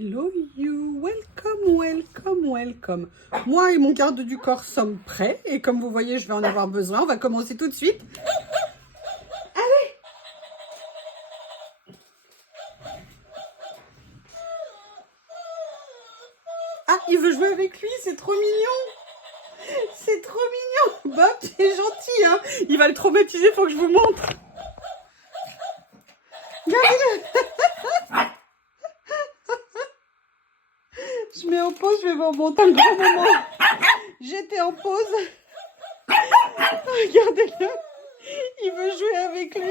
Hello you, welcome, welcome, welcome. Moi et mon garde du corps sommes prêts et comme vous voyez, je vais en avoir besoin. On va commencer tout de suite. Allez! Ah, il veut jouer avec lui, c'est trop mignon! C'est trop mignon! Bob, c'est gentil, hein? Il va le traumatiser, faut que je vous montre. Regardez-le! Je mets en pause, je vais vous remonter un grand moment. J'étais en pause. Regardez-le. Il veut jouer avec lui.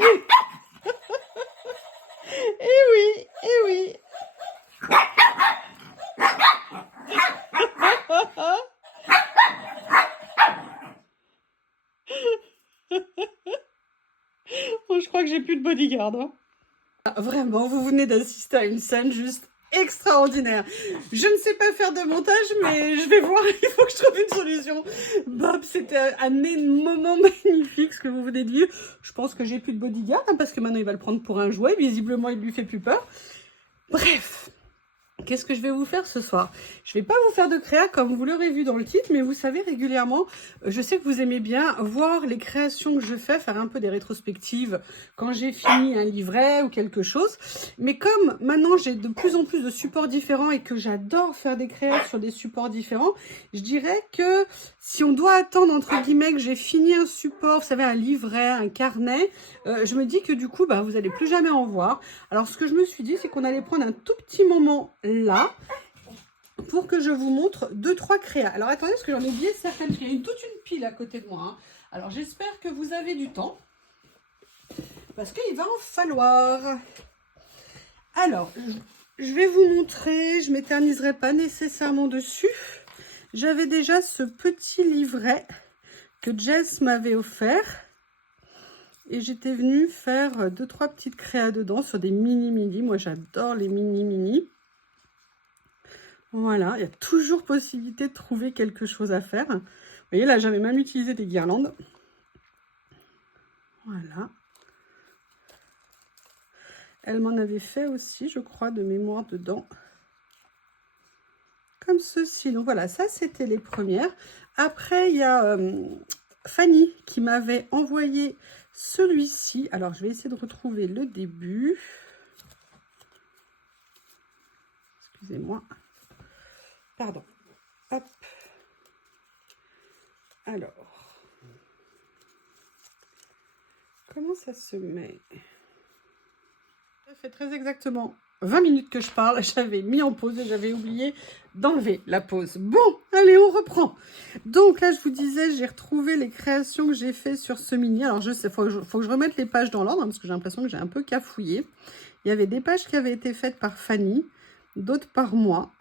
Eh oui, eh oui. Bon, je crois que j'ai plus de bodyguard. Hein. Vraiment, vous venez d'assister à une scène juste extraordinaire. Je ne sais pas faire de montage, mais je vais voir, il faut que je trouve une solution. Bob, c'était un moment magnifique ce que vous venez de dire. Je pense que j'ai plus de bodyguard, hein, parce que maintenant il va le prendre pour un jouet. Visiblement, il lui fait plus peur. Bref. Qu'est-ce que je vais vous faire ce soir? Je vais pas vous faire de créa comme vous l'aurez vu dans le titre, mais vous savez régulièrement, je sais que vous aimez bien voir les créations que je fais, faire un peu des rétrospectives quand j'ai fini un livret ou quelque chose. Mais comme maintenant j'ai de plus en plus de supports différents et que j'adore faire des créas sur des supports différents, je dirais que si on doit attendre entre guillemets que j'ai fini un support, vous savez un livret, un carnet, je me dis que du coup vous allez plus jamais en voir. Alors ce que je me suis dit, c'est qu'on allait prendre un tout petit moment là pour que je vous montre 2-3 créas. Alors attendez, parce que j'en ai oublié certaines. Il y a toute une pile à côté de moi. Hein. Alors j'espère que vous avez du temps. Parce qu'il va en falloir. Alors, je vais vous montrer. Je ne m'éterniserai pas nécessairement dessus. J'avais déjà ce petit livret que Jess m'avait offert. Et j'étais venue faire 2-3 petites créas dedans sur des mini-mini. Moi, j'adore les mini-mini. Voilà, il y a toujours possibilité de trouver quelque chose à faire. Vous voyez, là, j'avais même utilisé des guirlandes. Voilà. Elle m'en avait fait aussi, je crois, de mémoire dedans. Comme ceci. Donc voilà, ça, c'était les premières. Après, il y a Fanny qui m'avait envoyé celui-ci. Alors, je vais essayer de retrouver le début. Excusez-moi. Pardon. Hop. Alors. Comment ça se met? Ça fait très exactement 20 minutes que je parle. J'avais mis en pause et j'avais oublié d'enlever la pause. Bon, allez, on reprend. Donc là, je vous disais, j'ai retrouvé les créations que j'ai fait sur ce mini. Alors, je sais, faut que je remette les pages dans l'ordre, hein, parce que j'ai l'impression que j'ai un peu cafouillé. Il y avait des pages qui avaient été faites par Fanny, d'autres par moi.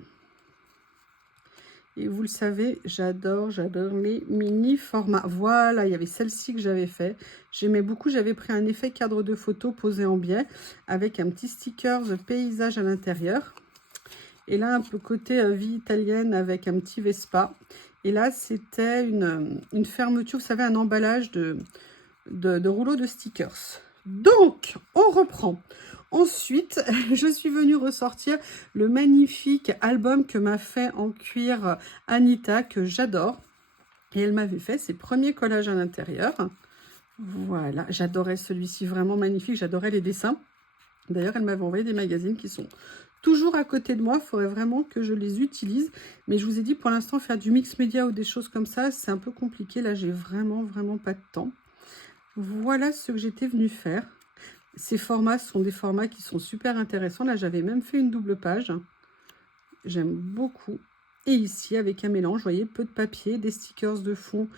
Et vous le savez, j'adore les mini formats. Voilà, il y avait celle-ci que j'avais fait. J'aimais beaucoup, j'avais pris un effet cadre de photo posé en biais avec un petit sticker paysage à l'intérieur. Et là, un peu côté vie italienne avec un petit Vespa. Et là, c'était une fermeture, vous savez, un emballage de rouleaux de stickers. Donc, on reprend. Ensuite, je suis venue ressortir le magnifique album que m'a fait en cuir Anita, que j'adore. Et elle m'avait fait ses premiers collages à l'intérieur. Voilà, j'adorais celui-ci, vraiment magnifique. J'adorais les dessins. D'ailleurs, elle m'avait envoyé des magazines qui sont toujours à côté de moi. Il faudrait vraiment que je les utilise. Mais je vous ai dit, pour l'instant, faire du mix média ou des choses comme ça, c'est un peu compliqué. Là, j'ai vraiment pas de temps. Voilà ce que j'étais venue faire. Ces formats sont des formats qui sont super intéressants. Là, j'avais même fait une double page. J'aime beaucoup. Et ici, avec un mélange, vous voyez, peu de papier, des stickers de fond,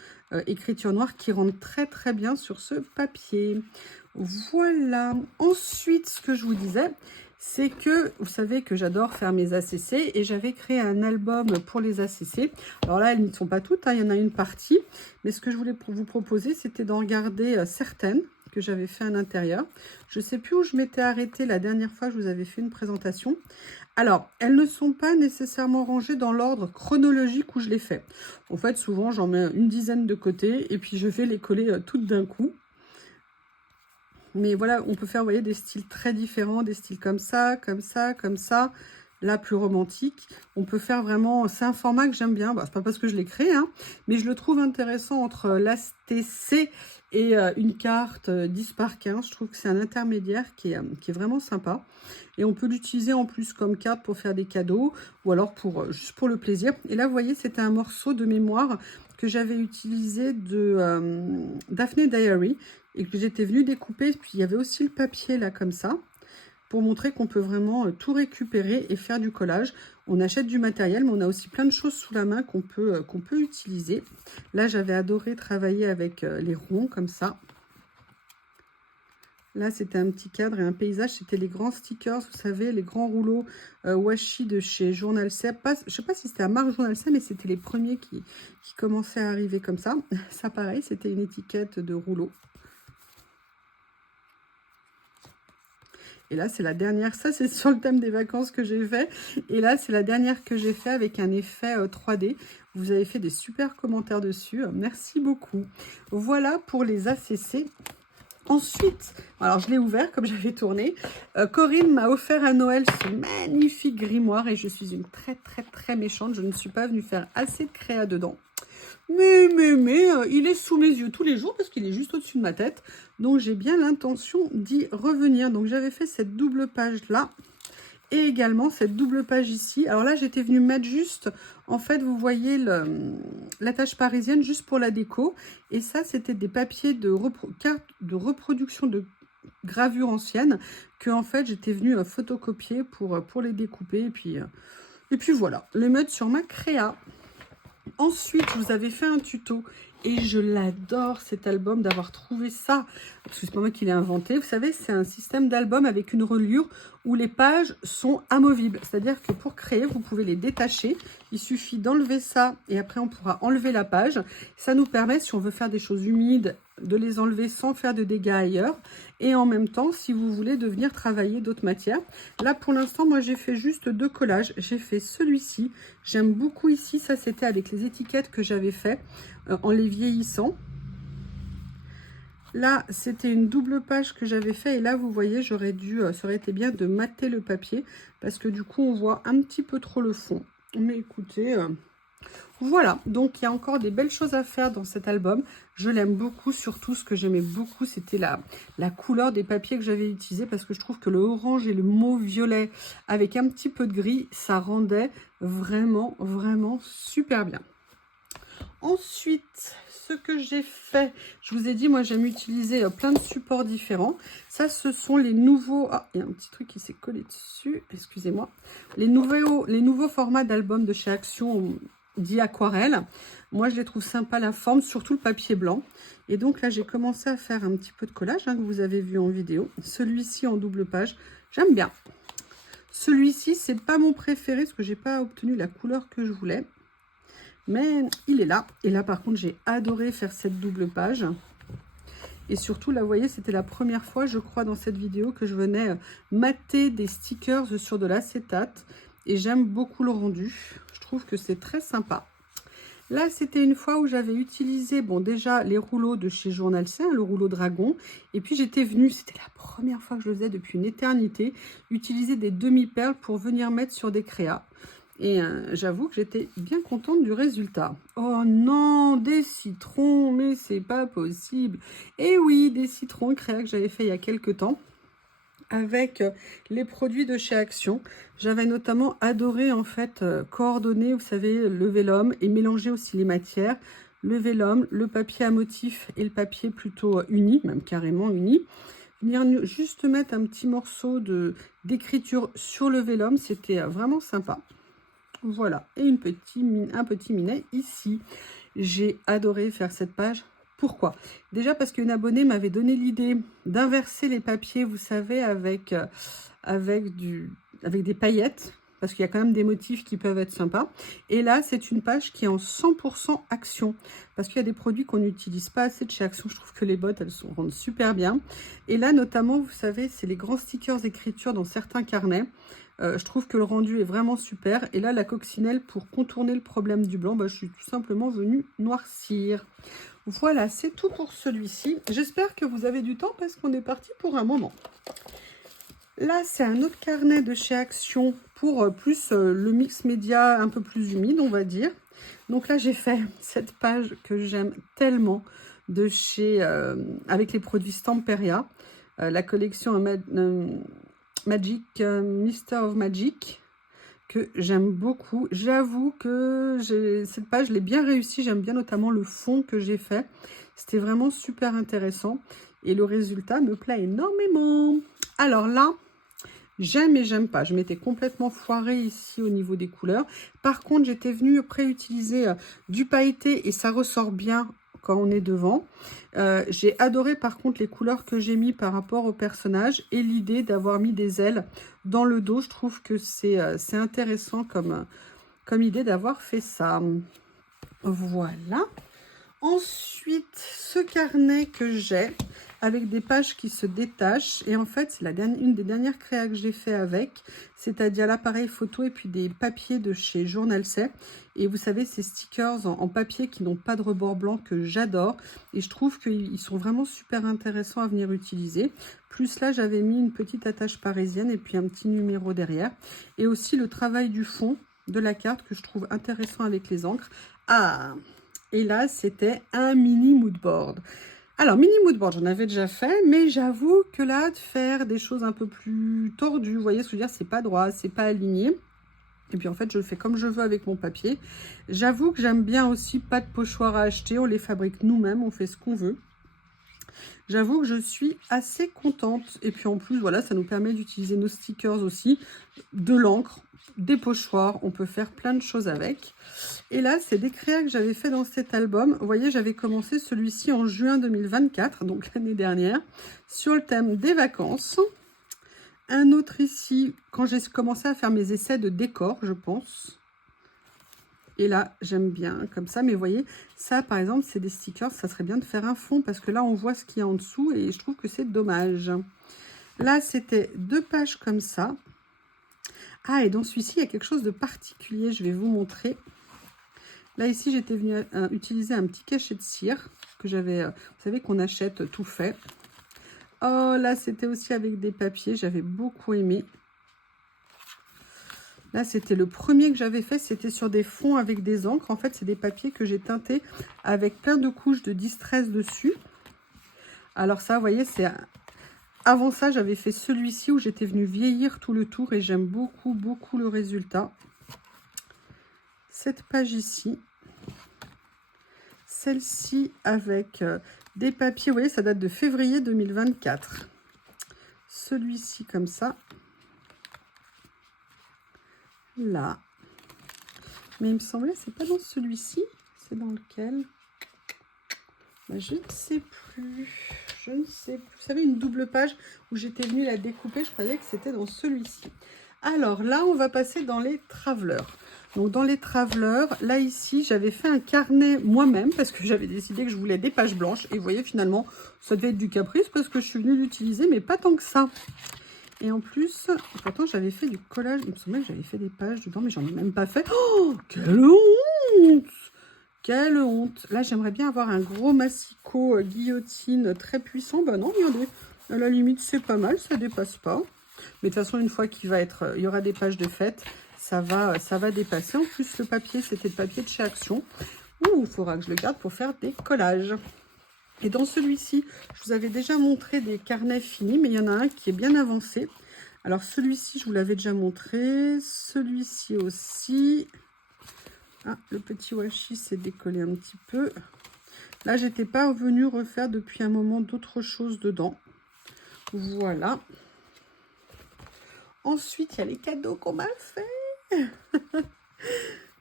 écriture noire qui rendent très bien sur ce papier. Voilà. Ensuite, ce que je vous disais, c'est que vous savez que j'adore faire mes ACC et j'avais créé un album pour les ACC. Alors là, elles ne sont pas toutes, hein, il y en a une partie. Mais ce que je voulais vous proposer, c'était d'en regarder certaines que j'avais fait à l'intérieur. Je ne sais plus où je m'étais arrêtée la dernière fois que je vous avais fait une présentation. Alors, elles ne sont pas nécessairement rangées dans l'ordre chronologique où je les fais. En fait, souvent, j'en mets une dizaine de côté et puis je vais les coller toutes d'un coup. Mais voilà, on peut faire, vous voyez, des styles très différents, des styles comme ça, comme ça, comme ça. là plus romantique. On peut faire vraiment, c'est un format que j'aime bien, bah, c'est pas parce que je l'ai créé, hein, mais je le trouve intéressant entre l'ASTC et une carte 10 par 15. Je trouve que c'est un intermédiaire qui est vraiment sympa. Et on peut l'utiliser en plus comme carte pour faire des cadeaux ou alors pour juste pour le plaisir. Et là, vous voyez, c'était un morceau de mémoire que j'avais utilisé de Daphne Diary et que j'étais venue découper. Puis il y avait aussi le papier là comme ça, pour montrer qu'on peut vraiment tout récupérer et faire du collage. On achète du matériel, mais on a aussi plein de choses sous la main qu'on peut utiliser. Là, j'avais adoré travailler avec les ronds comme ça. Là, c'était un petit cadre et un paysage. C'était les grands stickers, vous savez, les grands rouleaux washi de chez Journal C. Je ne sais pas si c'était à marque Journal C, mais c'était les premiers qui commençaient à arriver comme ça. Ça, pareil, c'était une étiquette de rouleau. Et là, c'est la dernière. Ça, c'est sur le thème des vacances que j'ai fait. Et là, c'est la dernière que j'ai fait avec un effet 3D. Vous avez fait des super commentaires dessus. Merci beaucoup. Voilà pour les ACC. Ensuite, alors je l'ai ouvert comme j'avais tourné. Corinne m'a offert à Noël ce magnifique grimoire et je suis une très méchante. Je ne suis pas venue faire assez de créa dedans. Mais, il est sous mes yeux tous les jours parce qu'il est juste au-dessus de ma tête. Donc, j'ai bien l'intention d'y revenir. Donc, j'avais fait cette double page-là et également cette double page ici. Alors là, j'étais venue mettre juste, en fait, vous voyez la tâche parisienne juste pour la déco. Et ça, c'était des papiers de cartes de reproduction de gravure ancienne que, en fait, j'étais venue photocopier pour les découper. Et puis voilà, les mettre sur ma créa. Ensuite, je vous avais fait un tuto et je l'adore cet album, d'avoir trouvé ça, parce que c'est pas moi qui l'ai inventé. Vous savez, c'est un système d'album avec une reliure où les pages sont amovibles. C'est-à-dire que pour créer, vous pouvez les détacher. Il suffit d'enlever ça et après on pourra enlever la page. Ça nous permet, si on veut faire des choses humides, de les enlever sans faire de dégâts ailleurs. Et en même temps, si vous voulez de venir travailler d'autres matières. Là, pour l'instant, moi, j'ai fait juste 2 collages. J'ai fait celui-ci. J'aime beaucoup ici. Ça, c'était avec les étiquettes que j'avais fait en les vieillissant. Là, c'était une double page que j'avais fait. Et là, vous voyez, j'aurais dû, ça aurait été bien de mater le papier parce que du coup, on voit un petit peu trop le fond. Mais écoutez... voilà, donc il y a encore des belles choses à faire dans cet album. Je l'aime beaucoup, surtout ce que j'aimais beaucoup, c'était la couleur des papiers que j'avais utilisés parce que je trouve que le orange et le mauve violet avec un petit peu de gris, ça rendait vraiment super bien. Ensuite, ce que j'ai fait, je vous ai dit, moi j'aime utiliser plein de supports différents. Ça, ce sont les nouveaux... Ah, il y a un petit truc qui s'est collé dessus, excusez-moi. Les nouveaux formats d'albums de chez Action dit aquarelle. Moi, je les trouve sympas la forme, surtout le papier blanc. Et donc là, j'ai commencé à faire un petit peu de collage, hein, que vous avez vu en vidéo. Celui-ci en double page, j'aime bien. Celui-ci, c'est pas mon préféré, parce que j'ai pas obtenu la couleur que je voulais. Mais il est là. Et là, par contre, j'ai adoré faire cette double page. Et surtout, là, vous voyez, c'était la première fois, je crois, dans cette vidéo que je venais mater des stickers sur de l'acétate. Et j'aime beaucoup le rendu. Je trouve que c'est très sympa. Là, c'était une fois où j'avais utilisé, bon, déjà, les rouleaux de chez Journal C, le rouleau dragon. Et puis, j'étais venue, c'était la première fois que je le faisais depuis une éternité, utiliser des demi-perles pour venir mettre sur des créas. Et j'avoue que j'étais bien contente du résultat. Oh non, des citrons, mais c'est pas possible. Et oui, des citrons créa que j'avais fait il y a quelques temps avec les produits de chez Action. J'avais notamment adoré en fait coordonner, vous savez, le vélum et mélanger aussi les matières. Le vélum, le papier à motif et le papier plutôt uni, même carrément uni. Venir juste mettre un petit morceau d'écriture sur le vélum, c'était vraiment sympa. Voilà, et un petit minet ici. J'ai adoré faire cette page. Pourquoi? Déjà parce qu'une abonnée m'avait donné l'idée d'inverser les papiers, vous savez, avec des paillettes, parce qu'il y a quand même des motifs qui peuvent être sympas. Et là, c'est une page qui est en 100% Action, parce qu'il y a des produits qu'on n'utilise pas assez de chez Action. Je trouve que les bottes, elles rendent super bien. Et là, notamment, vous savez, c'est les grands stickers écriture dans certains carnets. Je trouve que le rendu est vraiment super. Et là, la coccinelle, pour contourner le problème du blanc, je suis tout simplement venue noircir. Voilà, c'est tout pour celui-ci. J'espère que vous avez du temps parce qu'on est parti pour un moment. Là, c'est un autre carnet de chez Action pour plus le mix média un peu plus humide, on va dire. Donc là, j'ai fait cette page que j'aime tellement de chez, avec les produits Stamperia, la collection Magic, Mister of Magic, que j'aime beaucoup. J'avoue que cette page, je l'ai bien réussi. J'aime bien notamment le fond que j'ai fait. C'était vraiment super intéressant. Et le résultat me plaît énormément. Alors là, j'aime et j'aime pas. Je m'étais complètement foirée ici au niveau des couleurs. Par contre, j'étais venue préutiliser du pailleté et ça ressort bien quand on est devant. J'ai adoré par contre les couleurs que j'ai mis par rapport au personnage et l'idée d'avoir mis des ailes dans le dos. Je trouve que c'est intéressant comme idée d'avoir fait ça. Voilà. Ensuite, ce carnet que j'ai avec des pages qui se détachent. Et en fait, c'est une des dernières créas que j'ai fait avec. C'est-à-dire l'appareil photo et puis des papiers de chez Journal C. Et vous savez, ces stickers en papier qui n'ont pas de rebord blanc que j'adore. Et je trouve qu'ils sont vraiment super intéressants à venir utiliser. Plus là, j'avais mis une petite attache parisienne et puis un petit numéro derrière. Et aussi le travail du fond de la carte que je trouve intéressant avec les encres. Ah! Et là, c'était un mini moodboard. Alors, mini moodboard, j'en avais déjà fait, mais j'avoue que là, de faire des choses un peu plus tordues, vous voyez ce que je veux dire, c'est pas droit, c'est pas aligné. Et puis en fait, je le fais comme je veux avec mon papier. J'avoue que j'aime bien aussi pas de pochoir à acheter, on les fabrique nous-mêmes, on fait ce qu'on veut. J'avoue que je suis assez contente. Et puis en plus, voilà, ça nous permet d'utiliser nos stickers aussi, de l'encre, des pochoirs. On peut faire plein de choses avec. Et là, c'est des créas que j'avais fait dans cet album. Vous voyez, j'avais commencé celui-ci en juin 2024, donc l'année dernière, sur le thème des vacances. Un autre ici, quand j'ai commencé à faire mes essais de décor, je pense. Et là, j'aime bien comme ça. Mais vous voyez, ça, par exemple, c'est des stickers. Ça serait bien de faire un fond parce que là, on voit ce qu'il y a en dessous et je trouve que c'est dommage. Là, c'était 2 pages comme ça. Ah, et dans celui-ci, il y a quelque chose de particulier. Je vais vous montrer. Là, ici, j'étais venue utiliser un petit cachet de cire que j'avais, vous savez, qu'on achète tout fait. Oh, là, c'était aussi avec des papiers. J'avais beaucoup aimé. Là, c'était le premier que j'avais fait. C'était sur des fonds avec des encres. En fait, c'est des papiers que j'ai teintés avec plein de couches de distress dessus. Alors ça, vous voyez, c'est... Avant ça, j'avais fait celui-ci où j'étais venue vieillir tout le tour. Et j'aime beaucoup, beaucoup le résultat. Cette page ici. Celle-ci avec des papiers. Vous voyez, ça date de février 2024. Celui-ci comme ça. Là. Mais il me semblait, c'est pas dans celui-ci. C'est dans lequel? Ben, je ne sais plus. Je ne sais plus. Vous savez, une double page où j'étais venue la découper. Je croyais que c'était dans celui-ci. Alors là, on va passer dans les travelers. Donc dans les travelers, là ici, j'avais fait un carnet moi-même parce que j'avais décidé que je voulais des pages blanches. Et vous voyez, finalement, ça devait être du caprice parce que je suis venue l'utiliser, mais pas tant que ça. Et en plus, pourtant, j'avais fait du collage. Il me semblait que j'avais fait des pages dedans, mais j'en ai même pas fait. Oh, quelle honte! Quelle honte! Là, j'aimerais bien avoir un gros massicot guillotine très puissant. Ben non, regardez, à la limite, c'est pas mal, ça dépasse pas. Mais de toute façon, une fois qu'il va être, il y aura des pages de fête, ça va dépasser. En plus, le papier, c'était le papier de chez Action. Ouh, il faudra que je le garde pour faire des collages. Et dans celui-ci, je vous avais déjà montré des carnets finis, mais il y en a un qui est bien avancé. Alors celui-ci, je vous l'avais déjà montré. Celui-ci aussi. Ah, le petit washi s'est décollé un petit peu. Là, j'étais pas revenue refaire depuis un moment d'autres choses dedans. Voilà. Ensuite, il y a les cadeaux qu'on m'a fait.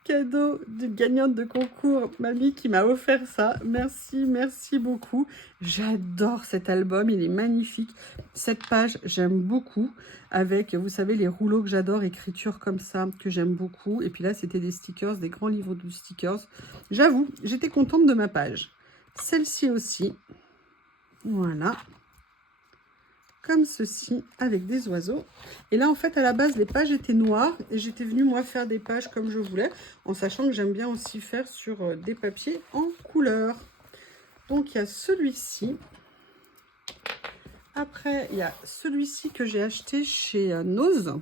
Cadeau de gagnante de concours, mamie qui m'a offert ça. Merci, merci beaucoup. J'adore cet album, il est magnifique. Cette page, j'aime beaucoup. Avec, vous savez, les rouleaux que j'adore, écriture comme ça, que j'aime beaucoup. Et puis là, c'était des stickers, des grands livres de stickers. J'avoue, j'étais contente de ma page. Celle-ci aussi. Voilà. Comme ceci, avec des oiseaux. Et là, en fait, à la base, les pages étaient noires. Et j'étais venue, moi, faire des pages comme je voulais. En sachant que j'aime bien aussi faire sur des papiers en couleur. Donc, il y a celui-ci. Après, il y a celui-ci que j'ai acheté chez Nose.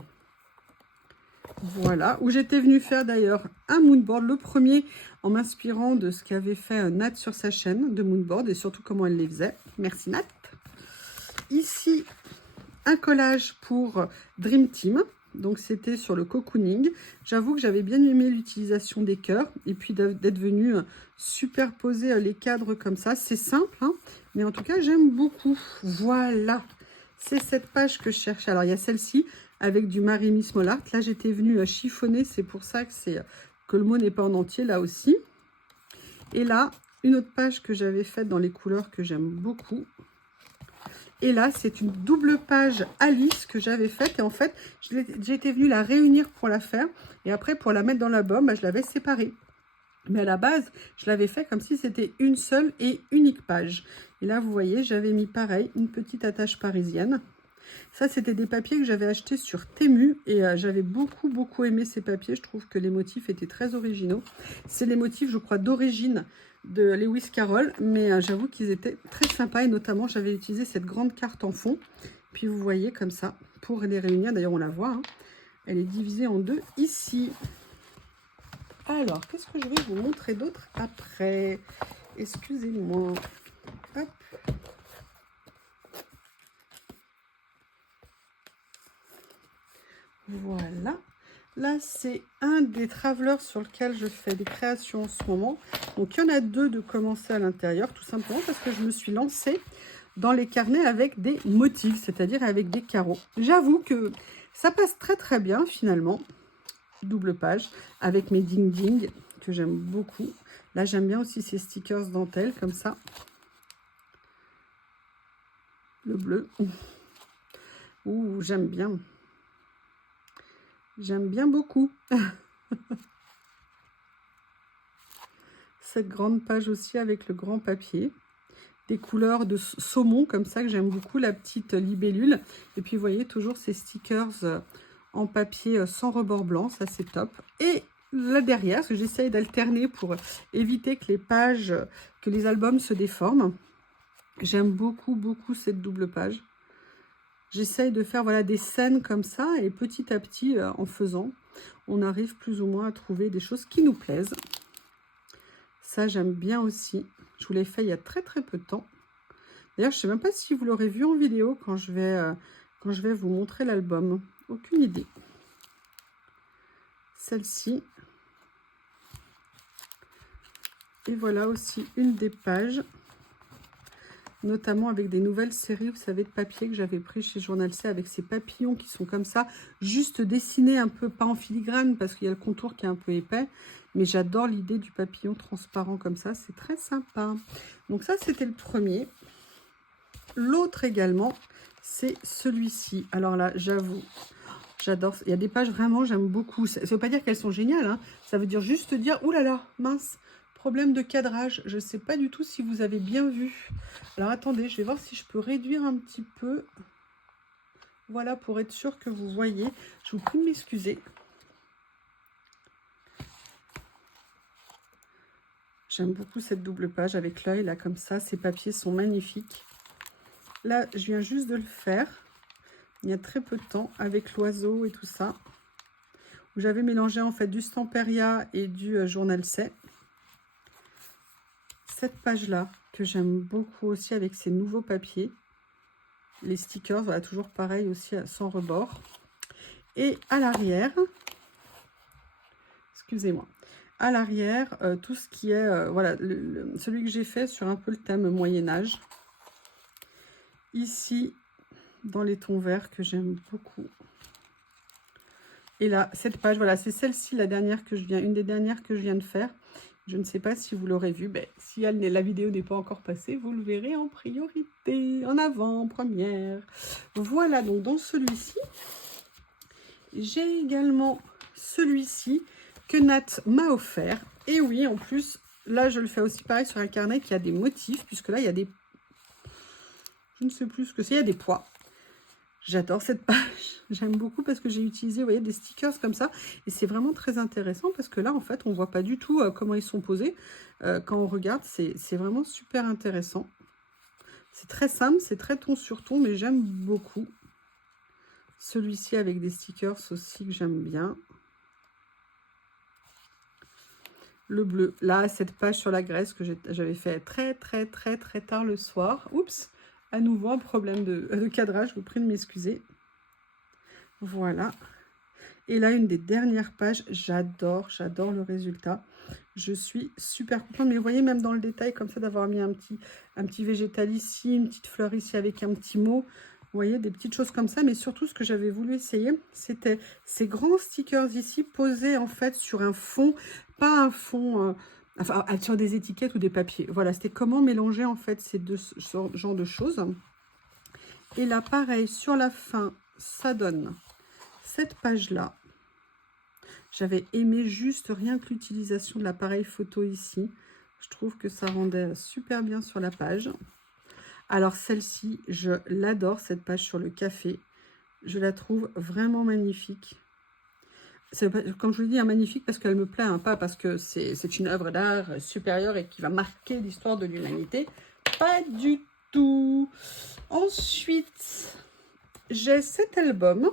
Voilà, où j'étais venue faire d'ailleurs un moodboard, le premier, en m'inspirant de ce qu'avait fait Nat sur sa chaîne de moodboard et surtout comment elle les faisait. Merci Nat. Ici, un collage pour Dream Team. Donc, c'était sur le cocooning. J'avoue que j'avais bien aimé l'utilisation des cœurs et puis d'être venu superposer les cadres comme ça. C'est simple, hein, mais en tout cas, j'aime beaucoup. Voilà, c'est cette page que je cherche. Alors, il y a celle-ci avec du Marie-Miss Mollart. Là, j'étais venue chiffonner. C'est pour ça que le mot n'est pas en entier, là aussi. Et là, une autre page que j'avais faite dans les couleurs que j'aime beaucoup. Et là, c'est une double page Alice que j'avais faite. Et en fait, j'ai été venue la réunir pour la faire. Et après, pour la mettre dans l'album, je l'avais séparée. Mais à la base, je l'avais fait comme si c'était une seule et unique page. Et là, vous voyez, j'avais mis pareil, une petite attache parisienne. Ça, c'était des papiers que j'avais achetés sur Temu. Et j'avais beaucoup aimé ces papiers. Je trouve que les motifs étaient très originaux. C'est les motifs, je crois, d'origine de Lewis Carroll, mais j'avoue qu'ils étaient très sympas et notamment j'avais utilisé cette grande carte en fond, puis vous voyez comme ça pour les réunir. D'ailleurs on la voit, hein. Elle est divisée en deux ici. Alors qu'est-ce que je vais vous montrer d'autre après? Excusez-moi. Hop. Voilà. Là, c'est un des travelers sur lequel je fais des créations en ce moment. Donc, il y en a deux de commencer à l'intérieur, tout simplement parce que je me suis lancée dans les carnets avec des motifs, c'est-à-dire avec des carreaux. J'avoue que ça passe très bien, finalement. Double page, avec mes ding-ding, que j'aime beaucoup. Là, j'aime bien aussi ces stickers dentelle, comme ça. Le bleu. Ouh, j'aime bien. J'aime bien beaucoup. Cette grande page aussi avec le grand papier. Des couleurs de saumon comme ça que j'aime beaucoup, la petite libellule. Et puis vous voyez toujours ces stickers en papier sans rebord blanc, ça c'est top. Et là derrière, parce que j'essaye d'alterner pour éviter que les pages, que les albums se déforment. J'aime beaucoup cette double page. J'essaye de faire voilà, des scènes comme ça et petit à petit, en faisant, on arrive plus ou moins à trouver des choses qui nous plaisent. Ça, j'aime bien aussi. Je vous l'ai fait il y a très peu de temps. D'ailleurs, je ne sais même pas si vous l'aurez vu en vidéo quand je vais vous montrer l'album. Aucune idée. Celle-ci. Et voilà aussi une des pages. Notamment avec des nouvelles séries, vous savez, de papier que j'avais pris chez Journal C avec ces papillons qui sont comme ça, juste dessinés un peu, pas en filigrane parce qu'il y a le contour qui est un peu épais. Mais j'adore l'idée du papillon transparent comme ça, c'est très sympa. Donc ça, c'était le premier. L'autre également, c'est celui-ci. Alors là, j'avoue, j'adore. Il y a des pages vraiment, j'aime beaucoup. Ça ne veut pas dire qu'elles sont géniales, hein. Ça veut dire juste dire, ouh là là, mince, problème de cadrage. Je ne sais pas du tout si vous avez bien vu. Alors attendez, je vais voir si je peux réduire un petit peu. Voilà, pour être sûr que vous voyez. Je vous prie de m'excuser. J'aime beaucoup cette double page avec l'œil, là, comme ça. Ces papiers sont magnifiques. Là, je viens juste de le faire. Il y a très peu de temps, avec l'oiseau et tout ça. Où j'avais mélangé, en fait, du Stamperia et du Journal C. Cette page-là, que j'aime beaucoup aussi avec ces nouveaux papiers. Les stickers, voilà, toujours pareil aussi, sans rebord. Et à l'arrière, excusez-moi, à l'arrière, tout ce qui est, voilà, celui que j'ai fait sur un peu le thème Moyen-Âge. Ici, dans les tons verts que j'aime beaucoup. Et là, cette page, voilà, c'est celle-ci, la dernière que je viens, une des dernières que je viens de faire. Je ne sais pas si vous l'aurez vu. Ben, si la vidéo n'est pas encore passée, vous le verrez en priorité, en avant, en première. Voilà, donc dans celui-ci, j'ai également celui-ci que Nat m'a offert. Et oui, en plus, là, je le fais aussi pareil sur un carnet qui a des motifs, puisque là, il y a des... Je ne sais plus ce que c'est, il y a des pois. J'adore cette page, j'aime beaucoup parce que j'ai utilisé, vous voyez, des stickers comme ça. Et c'est vraiment très intéressant parce que là, en fait, on ne voit pas du tout comment ils sont posés. Quand on regarde, c'est vraiment super intéressant. C'est très simple, c'est très ton sur ton, mais j'aime beaucoup. Celui-ci avec des stickers aussi que j'aime bien. le bleu. Là, cette page sur la Grèce que j'avais fait très tard le soir. Oups, à nouveau un problème de cadrage, je vous prie de m'excuser. Voilà. Et là, une des dernières pages, j'adore le résultat. Je suis super contente, mais vous voyez, même dans le détail, comme ça, d'avoir mis un petit végétal ici, une petite fleur ici avec un petit mot. Vous voyez, des petites choses comme ça, mais surtout, ce que j'avais voulu essayer, c'était ces grands stickers ici, posés en fait sur un fond, pas un fond, enfin, sur des étiquettes ou des papiers. Voilà, c'était comment mélanger en fait ces deux genres de choses. Et là, pareil, sur la fin, ça donne cette page-là. J'avais aimé juste rien que l'utilisation de l'appareil photo ici. Je trouve que ça rendait super bien sur la page. Alors celle-ci, je l'adore, cette page sur le café. Je la trouve vraiment magnifique. Comme je vous dis, magnifique parce qu'elle me plaît, hein, pas parce que c'est une œuvre d'art supérieure et qui va marquer l'histoire de l'humanité. Pas du tout. Ensuite, j'ai cet album,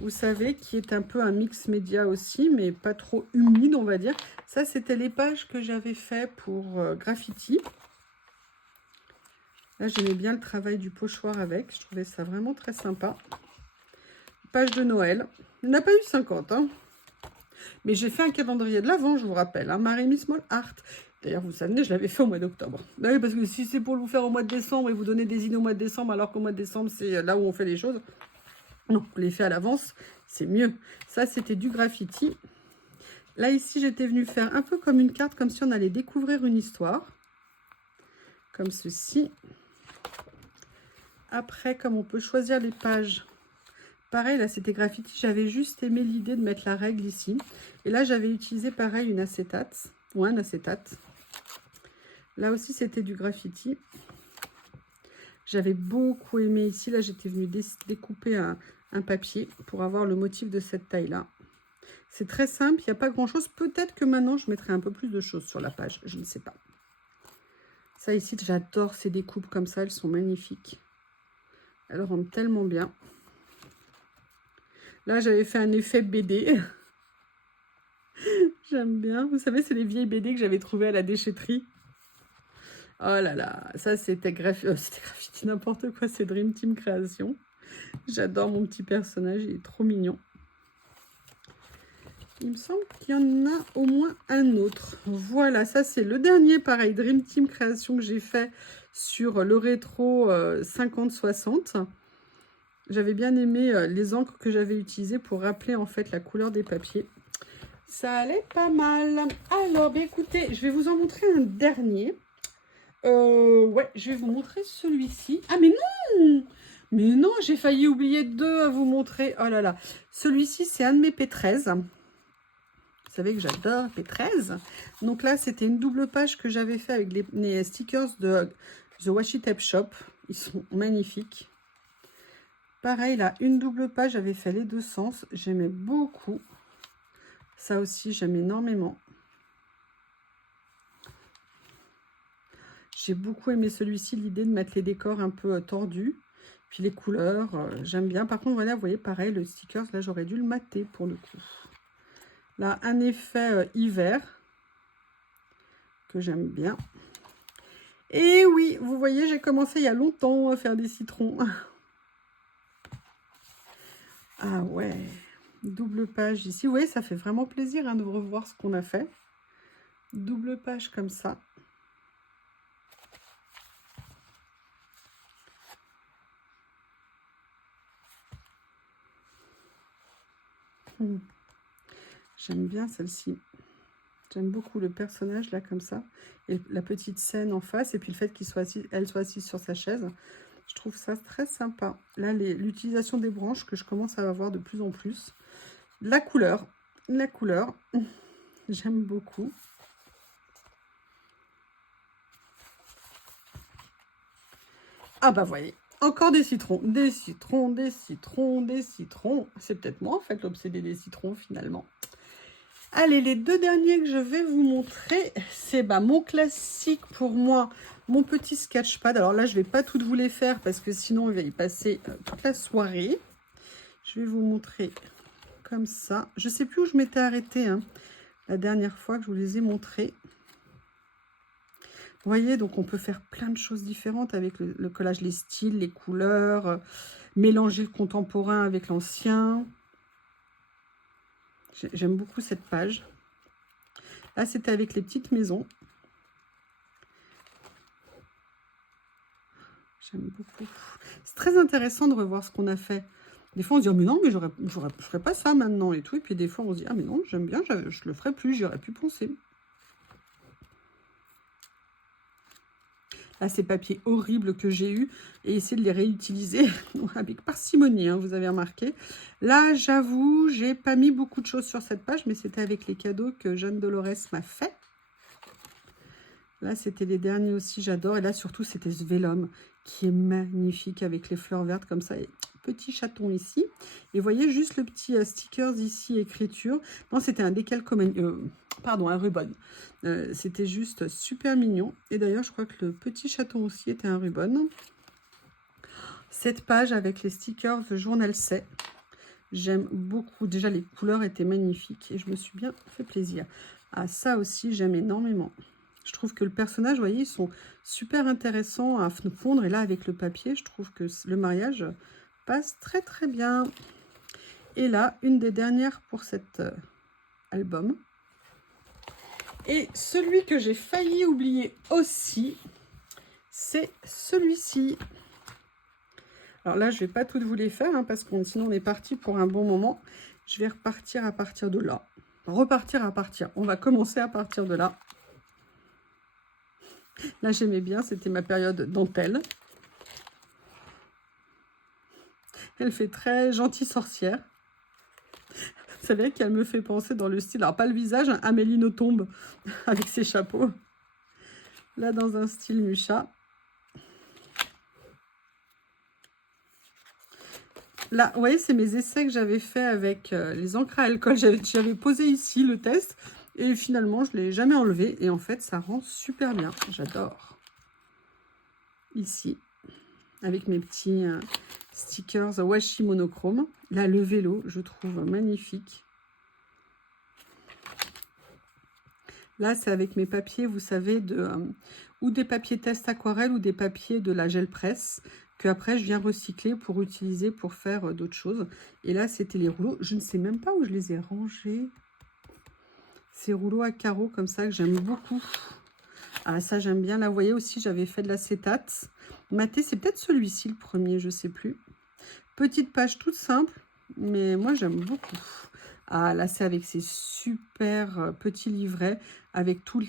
vous savez, qui est un peu un mix média aussi, mais pas trop humide, on va dire. Ça, c'était les pages que j'avais fait pour Graffiti. Là, j'aimais bien le travail du pochoir avec. Je trouvais ça vraiment très sympa. Page de Noël. Il n'y en a pas eu 50, hein. Mais j'ai fait un calendrier de l'Avent, je vous rappelle. Hein, Marie Small Art. D'ailleurs, vous savez, je l'avais fait au mois d'octobre. Oui, parce que si c'est pour vous faire au mois de décembre et vous donner des idées au mois de décembre, alors qu'au mois de décembre, c'est là où on fait les choses. Non, on les fait à l'avance, c'est mieux. Ça, c'était du graffiti. Là, ici, j'étais venue faire un peu comme une carte, comme si on allait découvrir une histoire. Comme ceci. Après, comme on peut choisir les pages, pareil, là, c'était graffiti. J'avais juste aimé l'idée de mettre la règle ici. Et là, j'avais utilisé, pareil, une acétate, ou un acétate. Là aussi, c'était du graffiti. J'avais beaucoup aimé ici. Là, j'étais venue découper un papier pour avoir le motif de cette taille-là. C'est très simple, il n'y a pas grand-chose. Peut-être que maintenant, je mettrai un peu plus de choses sur la page. Je ne sais pas. Ça, ici, j'adore ces découpes comme ça. Elles sont magnifiques. Elles rendent tellement bien. Là, j'avais fait un effet BD. J'aime bien. Vous savez, c'est les vieilles BD que j'avais trouvées à la déchetterie. Oh là là, ça, c'était graffiti n'importe quoi. C'est Dream Team Création. J'adore mon petit personnage. Il est trop mignon. Il me semble qu'il y en a au moins un autre. Voilà, ça c'est le dernier, pareil, Dream Team Création que j'ai fait sur le rétro 50-60. J'avais bien aimé les encres que j'avais utilisées pour rappeler en fait la couleur des papiers. Ça allait pas mal. Alors, bah, écoutez, je vais vous en montrer un dernier. Ouais, je vais vous montrer celui-ci. Ah, mais non! Mais non, j'ai failli oublier deux à vous montrer. Oh là là. Celui-ci, c'est un de mes P13. Vous savez que j'adore P13. Donc là, c'était une double page que j'avais fait avec les stickers de The Washi Tape Shop. Ils sont magnifiques. Pareil, là, une double page, j'avais fait les deux sens. J'aimais beaucoup. Ça aussi, j'aime énormément. J'ai beaucoup aimé celui-ci, l'idée de mettre les décors un peu tordus. Puis les couleurs, j'aime bien. Par contre, voilà, vous voyez, pareil, le sticker, là, j'aurais dû le mater pour le coup. Là, un effet hiver que j'aime bien. Et oui, vous voyez, j'ai commencé il y a longtemps à faire des citrons. Ah ouais, double page ici. Vous voyez, ça fait vraiment plaisir hein, de revoir ce qu'on a fait. Double page comme ça. J'aime bien celle-ci. J'aime beaucoup le personnage là comme ça. Et la petite scène en face. Et puis le fait qu'elle soit assise sur sa chaise. Je trouve ça très sympa. Là, l'utilisation des branches que je commence à avoir de plus en plus. La couleur. La couleur. J'aime beaucoup. Ah bah voyez. Encore des citrons. Des citrons, des citrons, des citrons. C'est peut-être moi en fait l'obsédé des citrons finalement. Allez, les deux derniers que je vais vous montrer, c'est mon classique pour moi, mon petit sketchpad. Alors là, je ne vais pas toutes vous les faire parce que sinon, il va y passer toute la soirée. Je vais vous montrer comme ça. Je ne sais plus où je m'étais arrêtée. Hein. la dernière fois que je vous les ai montrés. Vous voyez, donc on peut faire plein de choses différentes avec le collage, les styles, les couleurs, mélanger le contemporain avec l'ancien. J'aime beaucoup cette page. Là, c'était avec les petites maisons. J'aime beaucoup. C'est très intéressant de revoir ce qu'on a fait. Des fois, on se dit, oh, mais non, mais je ne ferais pas ça maintenant et tout. Et puis des fois, on se dit, ah, mais non, j'aime bien, je le ferai plus, j'y aurais pu penser. Là, ces papiers horribles que j'ai eus et essayer de les réutiliser avec parcimonie, hein, vous avez remarqué. Là, j'avoue, j'ai pas mis beaucoup de choses sur cette page, mais c'était avec les cadeaux que Jeanne Dolores m'a fait. Là, c'était les derniers aussi, j'adore. Et là, surtout, c'était ce vélum qui est magnifique avec les fleurs vertes comme ça. Et petit chaton ici. Et vous voyez juste le petit stickers ici, écriture. Non, c'était un décalcomanie. Pardon, un ruban. C'était juste super mignon. Et d'ailleurs, je crois que le petit chaton aussi était un ruban. Cette page avec les stickers de Journal C. J'aime beaucoup. Déjà, les couleurs étaient magnifiques. Et je me suis bien fait plaisir. Ah, ça aussi, j'aime énormément. Je trouve que le personnage, vous voyez, ils sont super intéressants à fondre. Et là, avec le papier, je trouve que le mariage passe très, très bien. Et là, une des dernières pour cet album. Et celui que j'ai failli oublier aussi, c'est celui-ci. Alors là, je ne vais pas toutes vous les faire, hein, parce que sinon on est parti pour un bon moment. Je vais repartir à partir de là. Repartir à partir. On va commencer à partir de là. Là, j'aimais bien, c'était ma période dentelle. Elle fait très gentille sorcière. Vous savez qu'elle me fait penser dans le style, alors pas le visage, hein, Amélie Nothomb avec ses chapeaux. Là, dans un style Mucha. Là, vous voyez, c'est mes essais que j'avais fait avec les encres à alcool. J'avais posé ici le test et finalement, je ne l'ai jamais enlevé. Et en fait, ça rend super bien. J'adore. Ici, avec mes petits stickers washi monochrome. Là, le vélo, je trouve magnifique. Là, c'est avec mes papiers, vous savez, ou des papiers test aquarelle ou des papiers de la gel presse que après je viens recycler pour utiliser pour faire d'autres choses. Et là, c'était les rouleaux. Je ne sais même pas où je les ai rangés. Ces rouleaux à carreaux comme ça que j'aime beaucoup. Ah, ça, j'aime bien. Là, vous voyez aussi, j'avais fait de l'acétate. Maté, c'est peut-être celui-ci, le premier, je ne sais plus. Petite page toute simple, mais moi, j'aime beaucoup. Ah, là, c'est avec ces super petits livrets, avec tous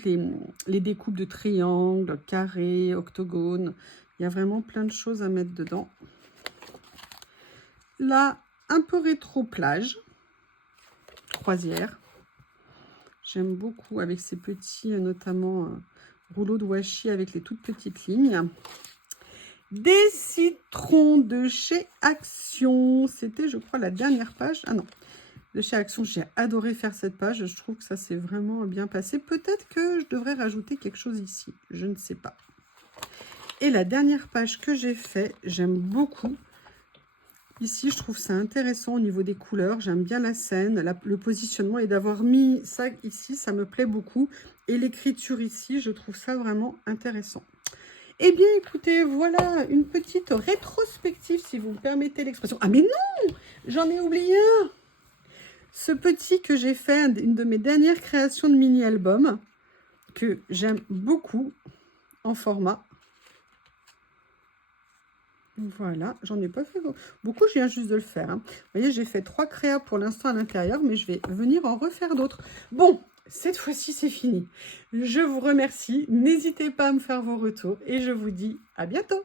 les découpes de triangles, carrés, octogones. Il y a vraiment plein de choses à mettre dedans. Là, un peu rétro plage, croisière. J'aime beaucoup avec ces petits, notamment, rouleaux de washi avec les toutes petites lignes. Des citrons de chez Action. C'était, je crois, la dernière page. Ah non, de chez Action, j'ai adoré faire cette page. Je trouve que ça s'est vraiment bien passé. Peut-être que je devrais rajouter quelque chose ici. Je ne sais pas. Et la dernière page que j'ai fait, j'aime beaucoup. Ici, je trouve ça intéressant au niveau des couleurs. J'aime bien la scène, le positionnement. Et d'avoir mis ça ici, ça me plaît beaucoup. Et l'écriture ici, je trouve ça vraiment intéressant. Eh bien, écoutez, voilà une petite rétrospective, si vous me permettez l'expression. Ah, mais non, j'en ai oublié un. Ce petit que j'ai fait, une de mes dernières créations de mini-album, que j'aime beaucoup en format. Voilà, j'en ai pas fait beaucoup, je viens juste de le faire. Hein. Vous voyez, j'ai fait 3 créas pour l'instant à l'intérieur, mais je vais venir en refaire d'autres. Bon, cette fois-ci, c'est fini. Je vous remercie. N'hésitez pas à me faire vos retours et je vous dis à bientôt.